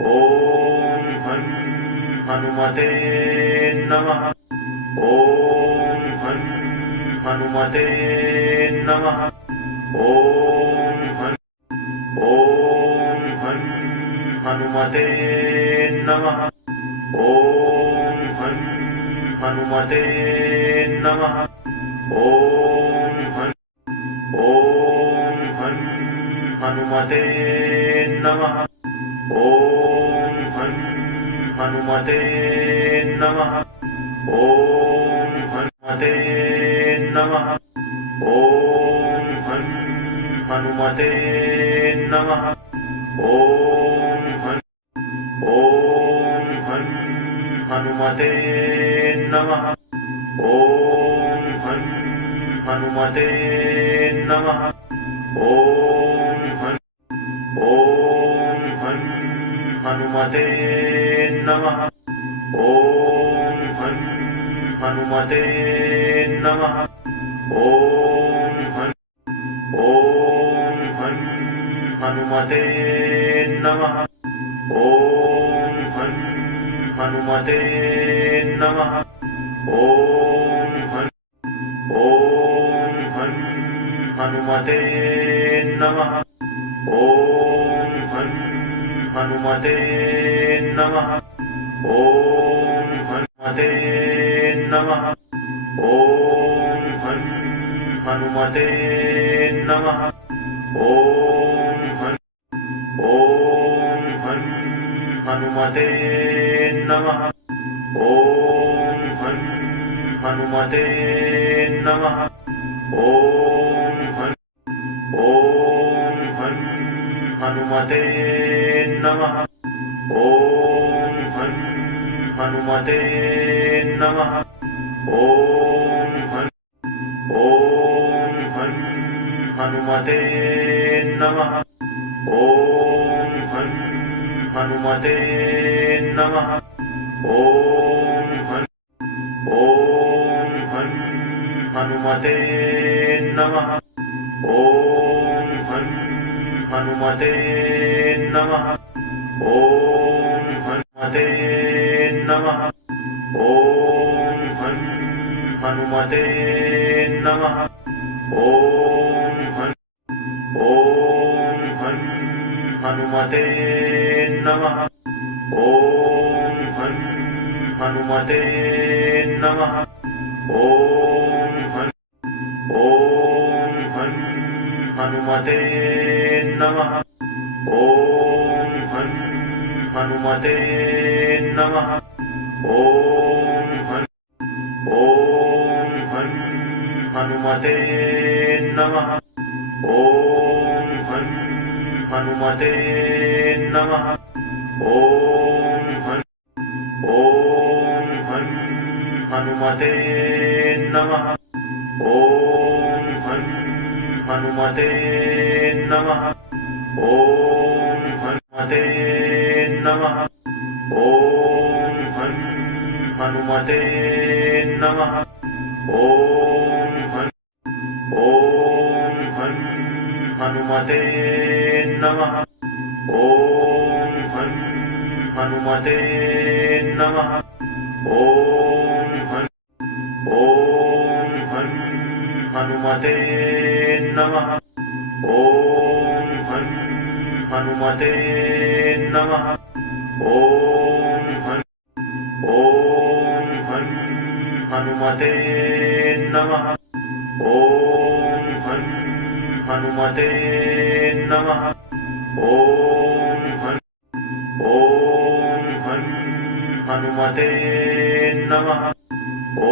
ॐ हं हनुमते नमः। ॐ हं हनुमते नमः। ॐ हं हनुमते नमः। ॐ हं हनुमते नमः। ॐ हं हनुमते नमः। ॐ हं हनुमते नमः। ॐ हनुमते नमः। ॐ हं हनुमते नमः। ॐ हं हनुमते नमः। ॐ हं हनुमते नमः। ॐ हं हनुमते नमः। ॐ हं हनुमते नमः। ॐ हं हनुमते नमः। ॐ हं हनुमते नमः। ॐ हं हनुमते नमः। ॐ हं हनुमते नमः। ॐ हनुमते नमः। ॐ हं हनुमते नमः। ॐ हं हनुमते नमः। ॐ हं हनुमते नमः। ॐ हं हनुमते नमः। ॐ हं हनुमते नमः। ॐ हं हनुमते नमः। ॐ हं हनुमते नमः। ॐ हं हनुमते नमः। ॐ हं हनुमते नमः। ॐ हनुमते नमः। ॐ हं हनुमते नमः। ॐ हं हनुमते नमः। ॐ हं हनुमते नमः। ॐ हं हनुमते नमः। ॐ हं हनुमते नमः। ॐ हं हनुमते नमः। ॐ हं हनुमते नमः। ॐ हं हनुमते नमः। ॐ हं हनुमते नमः। ॐ हनुमते नमः। ॐ हं हनुमते नमः। ॐ हं हनुमते नमः। ॐ हं हनुमते नमः। ॐ हं हनुमते नमः। ॐ हं हनुमते नमः। ॐ हं हनुमते नमः। ॐ हं हनुमते नमः। ॐ हं हनुमते नमः। ॐ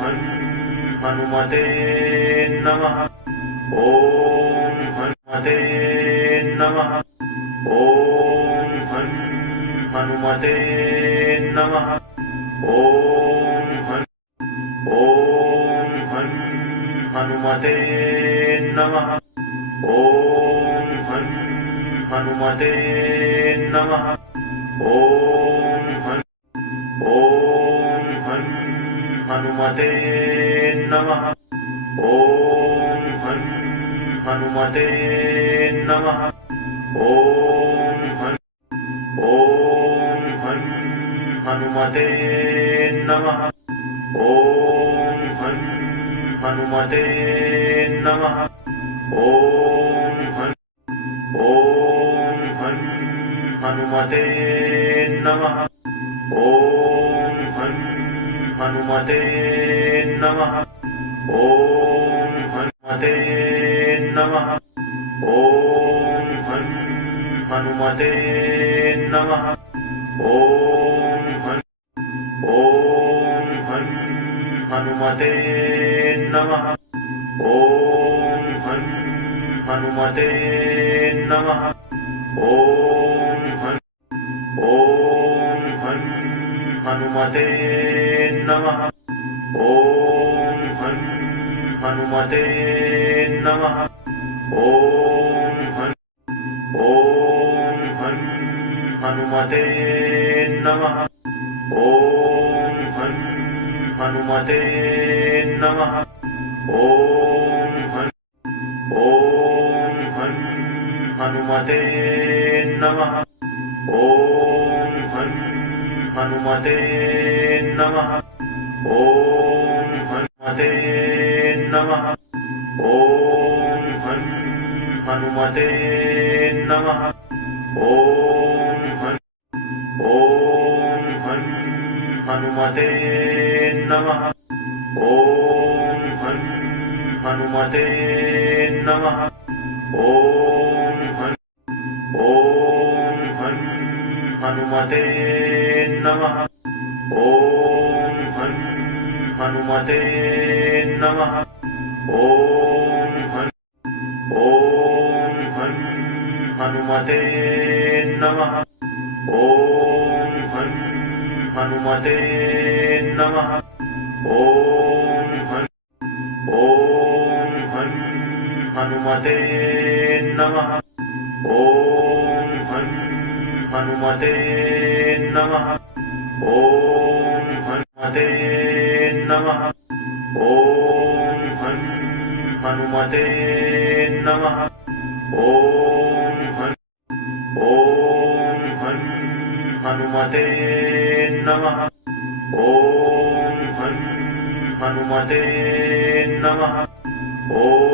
हं हनुमते नमः। ॐ हनुमते नमः। ॐ हं हनुमते नमः। ॐ हं हनुमते नमः। ॐ हं हनुमते नमः। ॐ हं हनुमते नमः। ॐ हं हनुमते नमः। ॐ हं हनुमते नमः। ॐ हं हनुमते नमः। ॐ हं हनुमते नमः। ॐ हं हनुमते नमः। ॐ हनुमते नमः। ॐ हं हनुमते नमः। ॐ हं हनुमते नमः। ॐ हं हनुमते नमः। ॐ हं हनुमते नमः। ॐ हं हनुमते नमः। ॐ हं हनुमते नमः। ॐ हं हनुमते नमः। ॐ हं हनुमते नमः। ॐ हं हनुमते नमः। ॐ हनुमते नमः। ॐ हं हनुमते नमः। ॐ हं हनुमते नमः। ॐ हं हनुमते नमः। ॐ हं हनुमते नमः। ॐ हं हनुमते नमः। ॐ हं हनुमते नमः। ॐ हं हनुमते नमः। ॐ हं हनुमते नमः। ॐ हं हनुमते नमः। ॐ हनुमते नमः। ॐ हं हनुमते नमः। ॐ हं हनुमते नमः। ॐ हं हनुमते नमः। ॐ